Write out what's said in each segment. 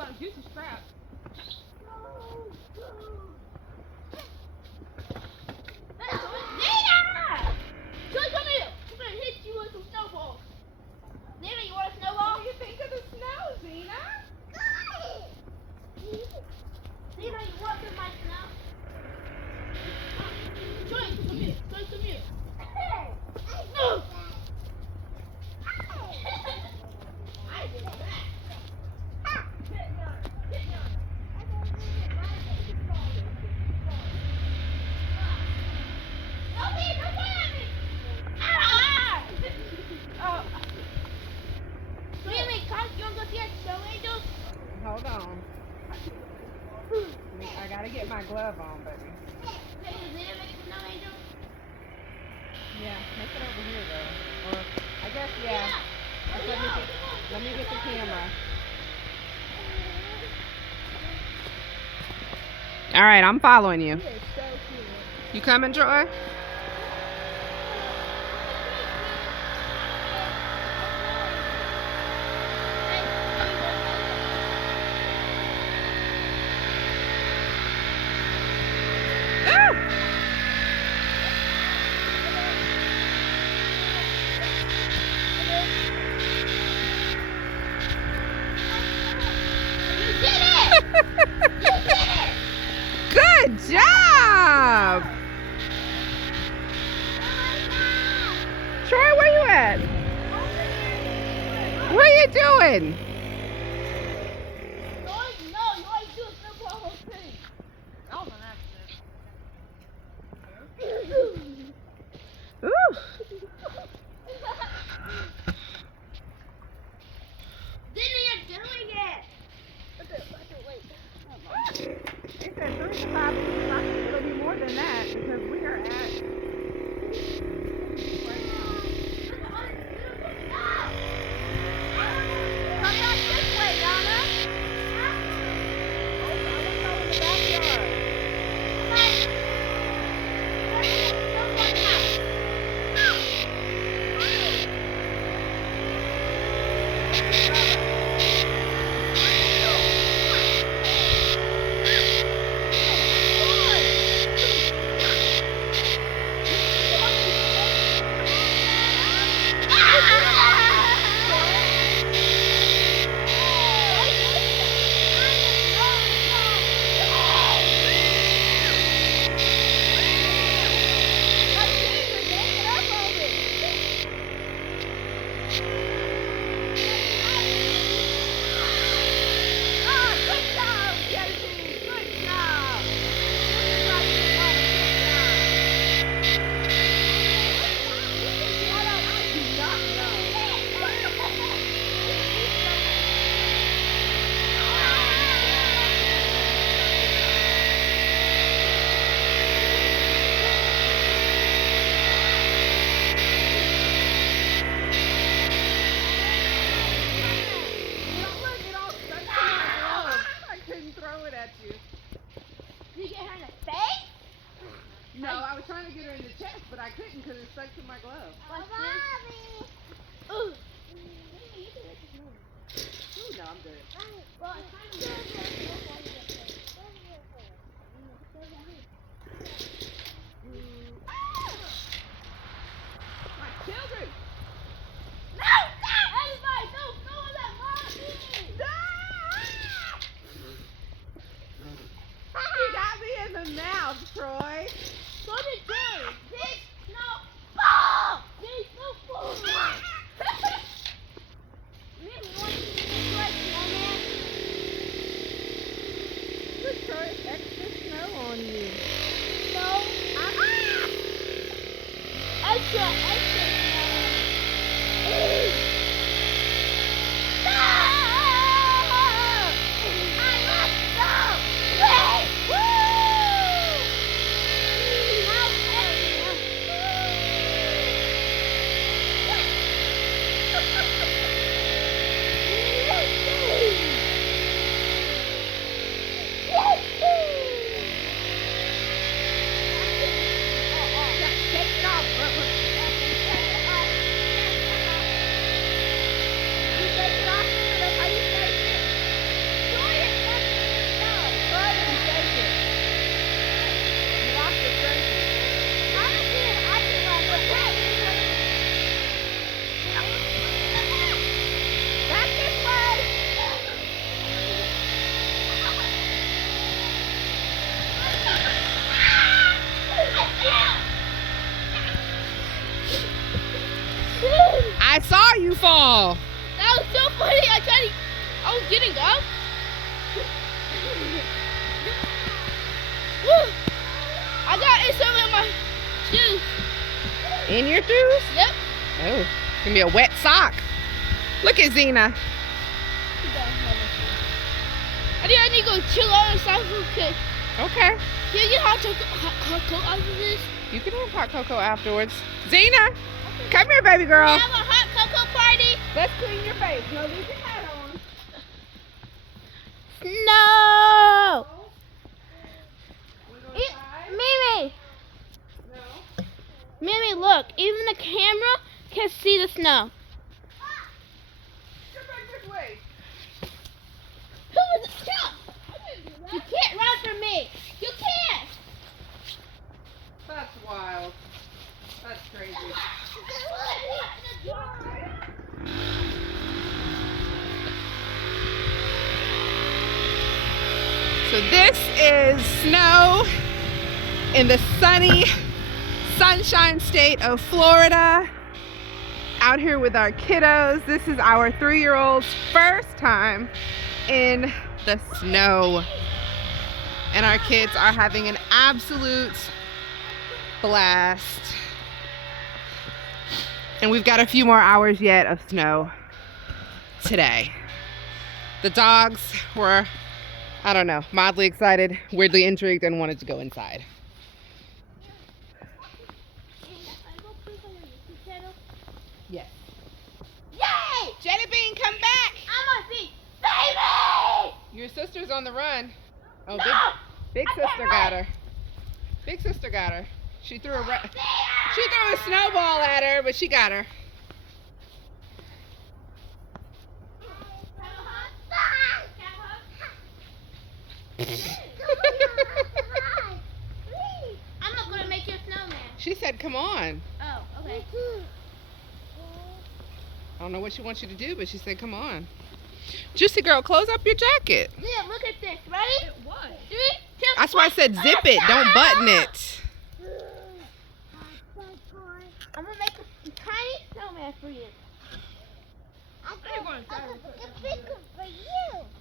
got juicy scraps. Nina! Joy, come here! I'm gonna hit you with some snowballs. Nina, you want a snowball? What do you think of the snow, Zena? Nina, you want some of my snow? Joy, come here. Joy, come here. No! I did that. Hold on. I gotta get my glove on, baby. Yeah, make it over here though. Or I guess yeah. Let me get the camera. All right, I'm following you. You coming, Joy? Good job! Troy, where you at? What are you doing? Ooh. It said 3 to 5 minutes. I think it'll be more than that because we are at right now. Come back this way, Donna. Oh, I want to go in the backyard. No, I was trying to get her in the chest, but I couldn't because it stuck to my glove. Ooh, no, I'm good. My children! No! Everybody, don't throw that mommy! You got me in the mouth, Troy. So did Jay. Big snow ball! Big snow ball! We have one to this right, man. I was getting up. Woo! I got some in my shoes. In your shoes? Yep. Oh, it's gonna be a wet sock. Look at Zena. I think I need to go chill out inside for a bit. Okay. Can you get hot cocoa after this? You can have hot cocoa afterwards. Zena, come here, baby girl. Can we have a hot cocoa party? Let's clean your face. No, leave your hat on. No. Wanna go inside? Mimi. No. Mimi, look. Even the camera can see the snow. Come back this way. Who was it? Stop. You can't run from me. You can't. That's wild. That's crazy. So this is snow in the sunny sunshine state of Florida. Out here with our kiddos. This is our 3-year-old's first time in the snow. And our kids are having an absolute blast. And we've got a few more hours yet of snow today. The dogs were, I don't know, mildly excited, weirdly intrigued, and wanted to go inside. Yes. Yay! Jelly Bean, come back! I'm gonna be baby! Your sister's on the run. Oh, No! big I can't sister run. got her. Big sister got her. She threw a snowball at her, but she got her. I'm not gonna make you a snowman. She said, "Come on." Oh, okay. I don't know what she wants you to do, but she said, "Come on." Juicy girl, close up your jacket. Yeah, look at this. Ready? What? 3, 2, That's why I said zip it, don't button it. I'm gonna make a tiny snowman for you.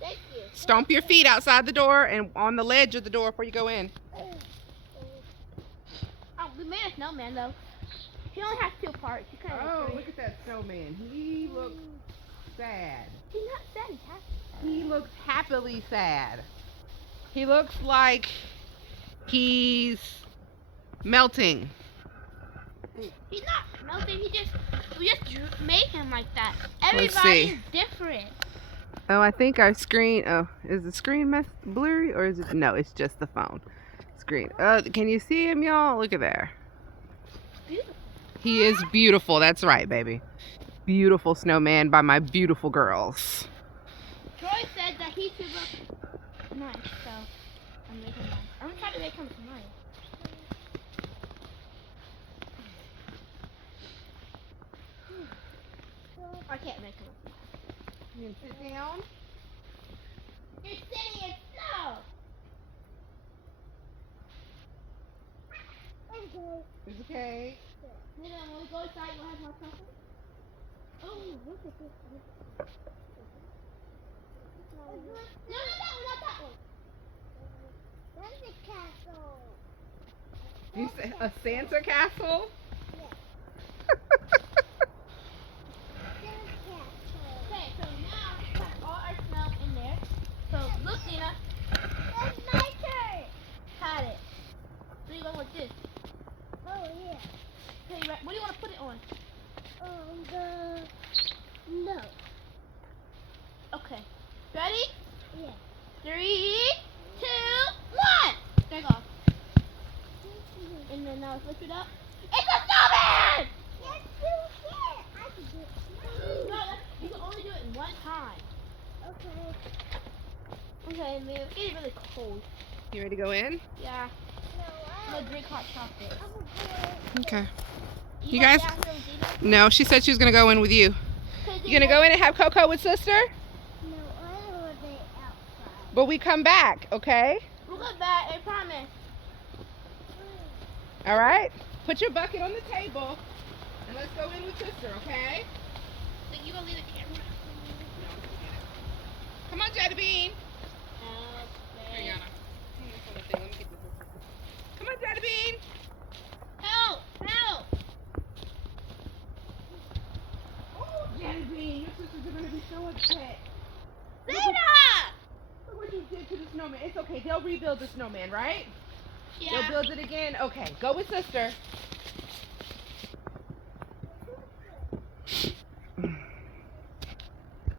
Thank you. Stomp your feet outside the door and on the ledge of the door before you go in. Oh, we made a snowman though. He only has 2 parts. You kind of Oh, look at that snowman. He looks sad. He's not sad. He's happy. He looks happily sad. He looks like he's melting. He's not melting. We just made him like that. Let's Everybody's see. different. Oh, I think our screen, is the screen blurry or is it, no, it's just the phone screen. Can you see him, y'all? Look at there. Beautiful. He is beautiful. That's right, baby. Beautiful snowman by my beautiful girls. Troy said that he should look nice, so I'm making him nice. I'm gonna try to make him smile. I can't make him. You can sit down. You're sitting in snow. It's okay. Then when we go inside, you'll have more chocolate. Oh, look at this. No, not that one. That's a castle. You say a Santa castle? Okay, so now we put all our snow in there. So look, Dina. That's my turn. Had it. So you go with this. Oh yeah. Okay, what do you want to put it on? No. Okay. Ready? Yeah. 3, 2, 1. There you go. And then now lift it up. It's a snowman! Yes, you can. I can do it. No, you can only do it one time. Okay. Okay, man. It's getting really cold. You ready to go in? Yeah. I'm gonna drink hot chocolate. Okay. You want guys- to ask them, Dina? No, she said she was gonna go in with you. You gonna go in and have cocoa with sister? No, I want to be outside. But we come back, okay? We'll come back, I promise. All right? Put your bucket on the table and let's go in with sister, okay? Think you gonna leave the camera? know what's it? Zeta! Look what you did to the snowman. It's okay. They'll rebuild the snowman, right? Yeah. They'll build it again. Okay, go with sister.